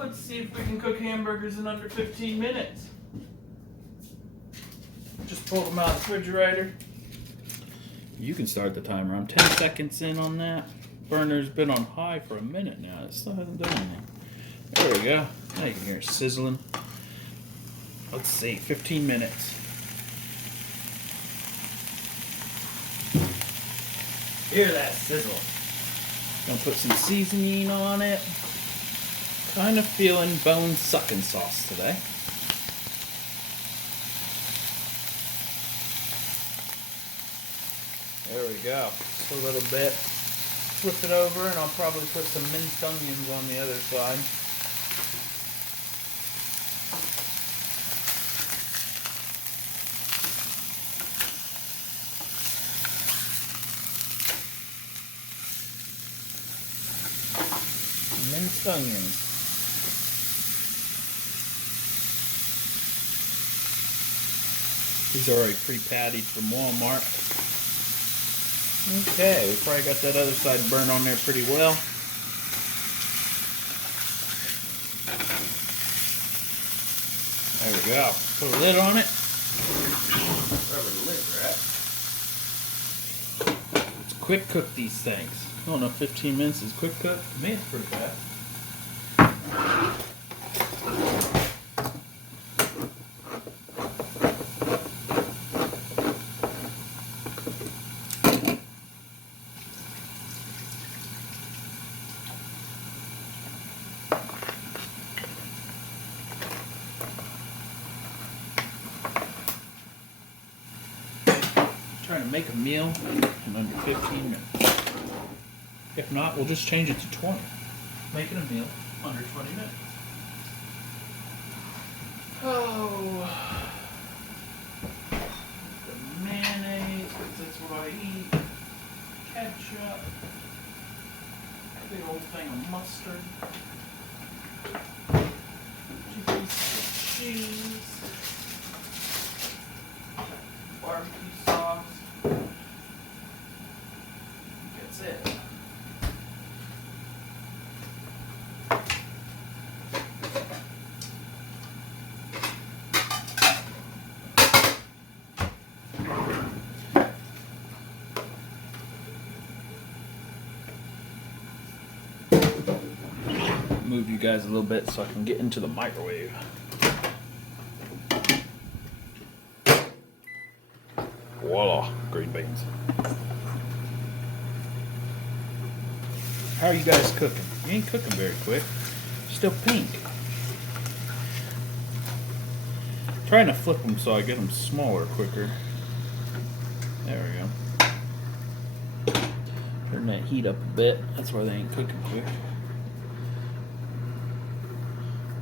Let's see if we can cook hamburgers in under 15 minutes. Just pulled them out of the refrigerator. You can start the timer. I'm 10 seconds in on that. Burner's been on high for a minute now. It still hasn't done anything. There we go. Now you can hear it sizzling. Let's see, 15 minutes. Hear that sizzle. Gonna put some seasoning on it. Kind of feeling bone sucking sauce today. There we go. Just a little bit. Flip it over and I'll probably put some minced onions on the other side. Minced onions. These are already pre-pattied from Walmart. Okay, we probably got that other side burned on there pretty well. There we go. Put a lid on it. Wherever the lid's at. Let's quick cook these things. I don't know if 15 minutes is quick cook. To me, it's pretty fast. Trying to make a meal in under 15 minutes. If not, we'll just change it to 20. Making a meal under 20 minutes. Oh, the mayonnaise, because that's what I eat. Ketchup. Big old thing of mustard. 2 pieces of cheese. Barbecue sauce. That's it. Move you guys a little bit so I can get into the microwave. Voila, green beans. How are you guys cooking? You ain't cooking very quick. Still pink. Trying to flip them so I get them smaller quicker. There we go. Turn that heat up a bit. That's why they ain't cooking quick.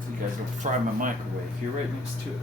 So you guys gonna fry my microwave. You're right next to it.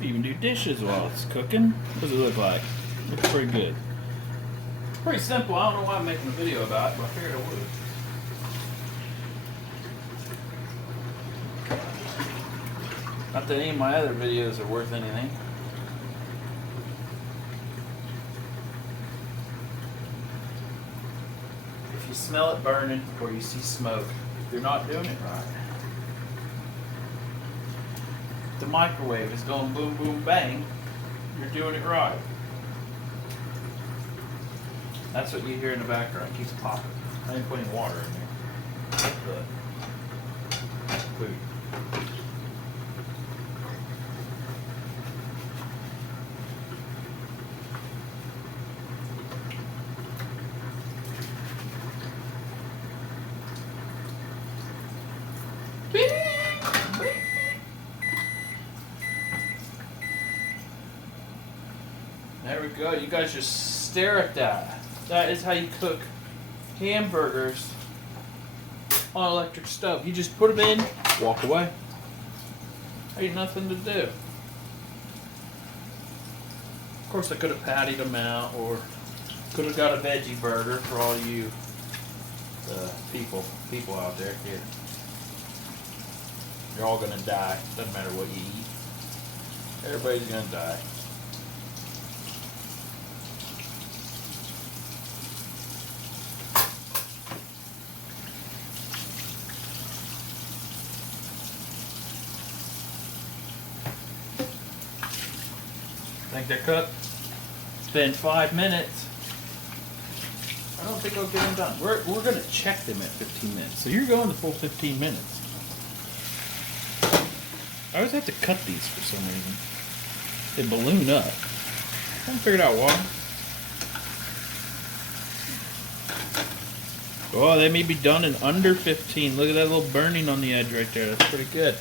You can do dishes while it's cooking. What does it look like? Looks pretty good. Pretty simple. I don't know why I'm making a video about it, but I figured I would. Not that any of my other videos are worth anything. If you smell it burning or you see smoke, you're not doing it right. The microwave is going boom, boom, bang, you're doing it right. That's what you hear in the background. It keeps popping. I ain't putting water in there. Food. There we go. You guys just stare at that. That is how you cook hamburgers on an electric stove. You just put them in, walk away. Ain't nothing to do. Of course, I could have pattied them out, or could have got a veggie burger for all you people out there. Here, you're all gonna die. Doesn't matter what you eat. Everybody's gonna die. Think they're cooked? It's been 5 minutes. I don't think I'll get them done. We're going to check them at 15 minutes. So you're going the full 15 minutes. I always have to cut these for some reason. They balloon up. I haven't figured out why. Oh, they may be done in under 15. Look at that little burning on the edge right there. That's pretty good.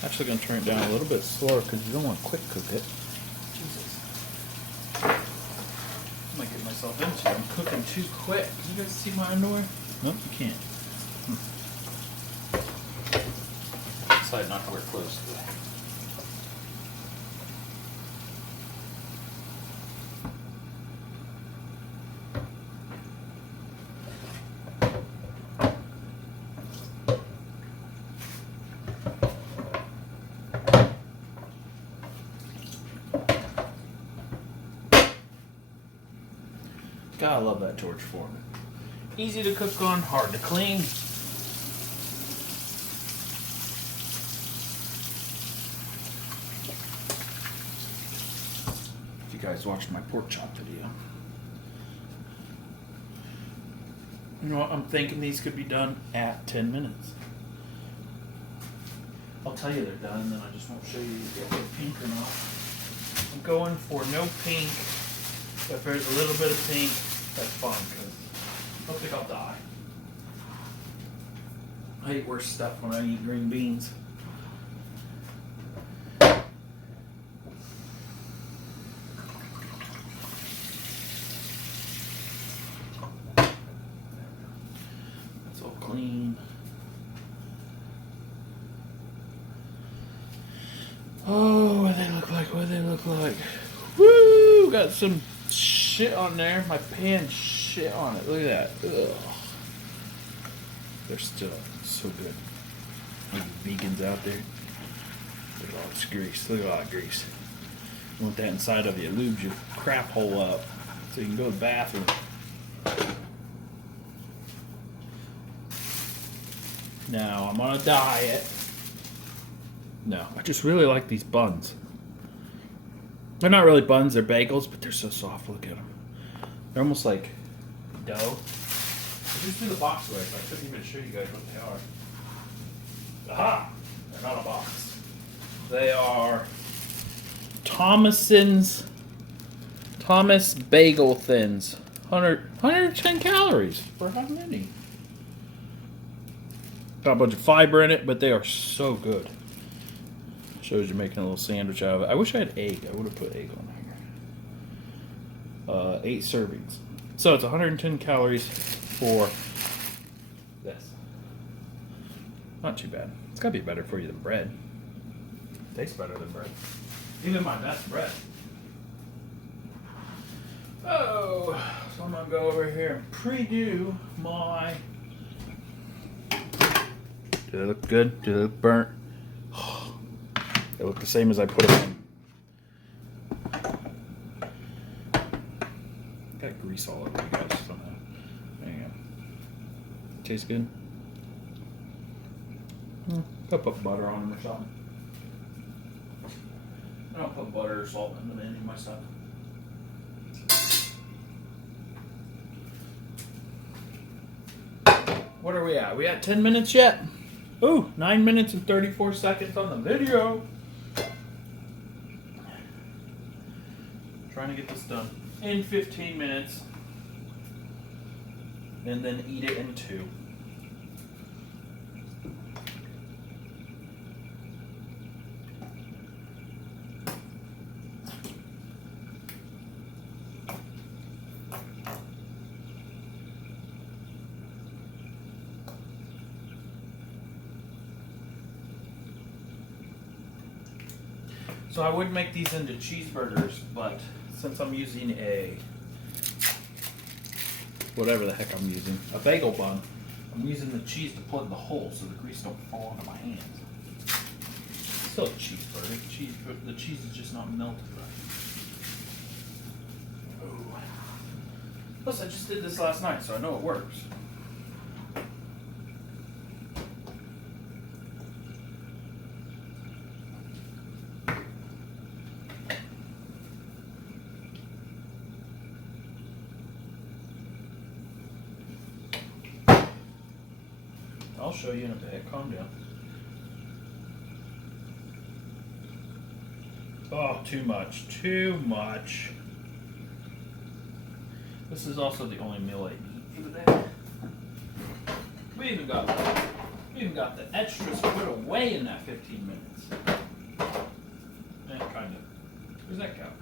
I'm actually going to turn it down a little bit slower because you don't want to quick cook it. I might get myself into it. I'm cooking too quick. Can you guys see my underwear? Nope, you can't. Decided not to wear clothes today. God, I love that torch form. Easy to cook on, hard to clean. If you guys watched my pork chop video. You know what, I'm thinking these could be done at 10 minutes. I'll tell you they're done, then I just won't show you if they're pink or not. I'm going for no pink. If there's a little bit of pink, that's fine, because I don't think I'll die. I eat worse stuff when I eat green beans. That's all clean. Oh, what do they look like? What do they look like? Woo! Got some shit on there. My pan shit on it. Look at that. Ugh. They're still so good. All the vegans out there. Look at all this grease. Look at all that grease. You want that inside of you. It lubes your crap hole up so you can go to the bathroom. Now, I'm on a diet. No, I just really like these buns. They're not really buns, they're bagels, but they're so soft. Look at them. They're almost like dough. I just do the box away, so I couldn't even show you guys what they are. Aha! They're not a box. They are Thomas Bagel Thins. 110 calories. For how many? Got a bunch of fiber in it, but they are so good. Shows you making a little sandwich out of it. I wish I had egg. I would have put egg on here. 8 servings. So it's 110 calories for this. Not too bad. It's got to be better for you than bread. Tastes better than bread. Even my best bread. Oh, so I'm going to go over here and pre-do my... Do they look good? Do they look burnt? They look the same as I put them in. Got grease all over you guys somehow. There you go. Tastes good. I'll put butter on them or something. I don't put butter or salt in any of my stuff. What are we at? Are we at 10 minutes yet? Ooh, 9 minutes and 34 seconds on the video. Trying to get this done in 15 minutes and then eat it in 2. So I would make these into cheeseburgers, but since I'm using whatever the heck I'm using, a bagel bun, I'm using the cheese to plug the hole so the grease don't fall onto my hands. It's still a cheeseburger. The cheese is just not melted right. Oh. Plus, I just did this last night, so I know it works. I'll show you in a bit. Calm down. Oh, too much. Too much. This is also the only meal I eat over there. We even got the extras put away in that 15 minutes. Kind of. Where's that cow?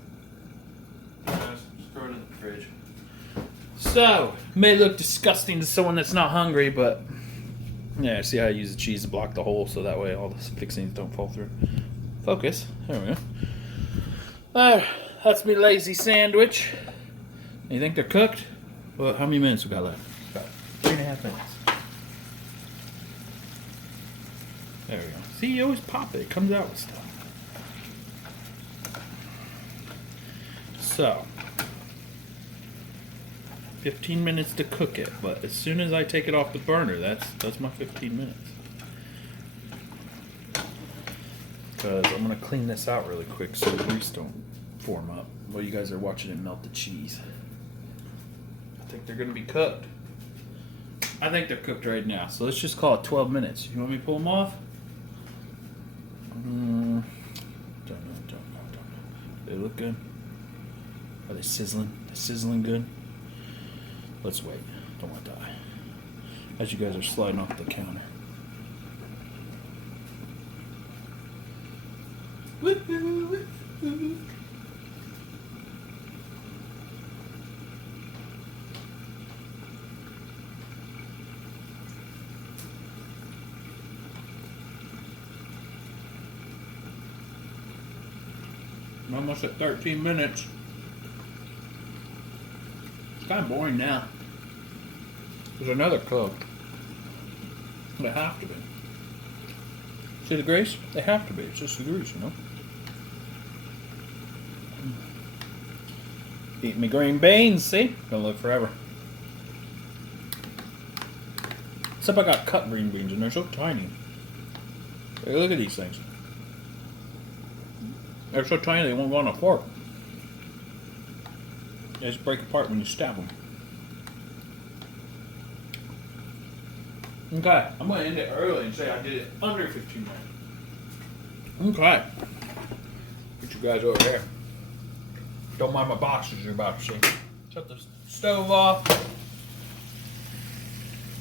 Just throw it in the fridge. So, may look disgusting to someone that's not hungry, but yeah, see how I use the cheese to block the hole so that way all the fixings don't fall through. Focus. There we go. That's me lazy sandwich. You think they're cooked? Well, how many minutes we got left? About 3.5 minutes. There we go. See, you always pop it. It comes out with stuff. So, 15 minutes to cook it, but as soon as I take it off the burner, that's my 15 minutes. Because I'm going to clean this out really quick so the grease don't form up while you guys are watching it melt the cheese. I think they're going to be cooked. I think they're cooked right now, so let's just call it 12 minutes. You want me to pull them off? Don't know. They look good. Are they sizzling? They're sizzling good. Let's wait. Don't want to die. As you guys are sliding off the counter. Woo-hoo, woo-hoo. I'm almost at 13 minutes. It's kind of boring now. There's another cooked. They have to be. See the grease? They have to be. It's just the grease, you know? Eating me green beans, see? Gonna live forever. Except I got cut green beans and they're so tiny. Hey, look at these things. They're so tiny they won't go on a fork. They just break apart when you stab them. Okay, I'm going to end it early and say I did it under 15 minutes. Okay. Get you guys over here. Don't mind my boxes you're about to see. Shut the stove off.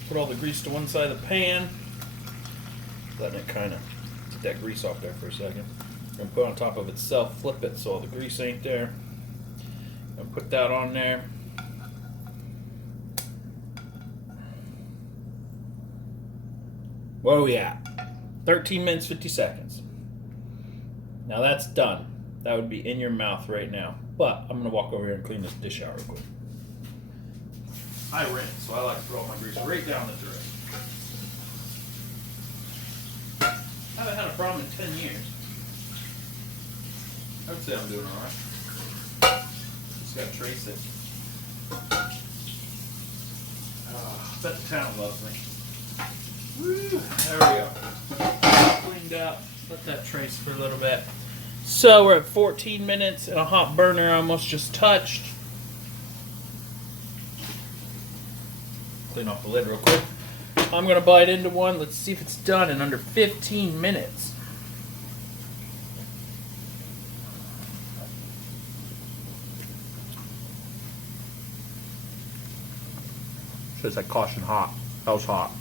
Put all the grease to one side of the pan. Letting it kind of get that grease off there for a second. And put it on top of itself, flip it so all the grease ain't there. And put that on there. Where are we at? 13 minutes, 50 seconds. Now that's done. That would be in your mouth right now. But I'm going to walk over here and clean this dish out real quick. I rinse, so I like to throw all my grease right down the drain. I haven't had a problem in 10 years. I would say I'm doing alright. Just gotta trace it. I bet the town loves me. Woo, there we go. Cleaned up. Let that trace for a little bit. So we're at 14 minutes and a hot burner I almost just touched. Clean off the lid real quick. I'm gonna bite into one. Let's see if it's done in under 15 minutes. Says that caution hot. That was hot.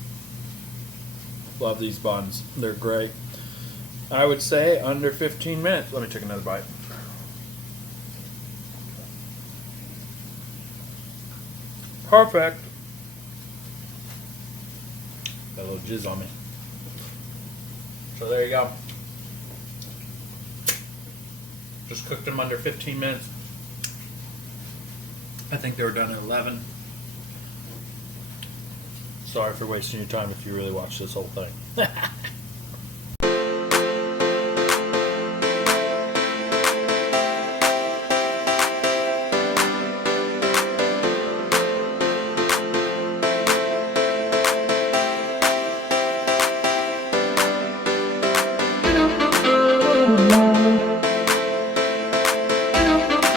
Love these buns. They're great. I would say under 15 minutes. Let me take another bite. Perfect. Got a little jizz on me. So there you go. Just cooked them under 15 minutes. I think they were done at 11. Sorry for wasting your time if you really watched this whole thing.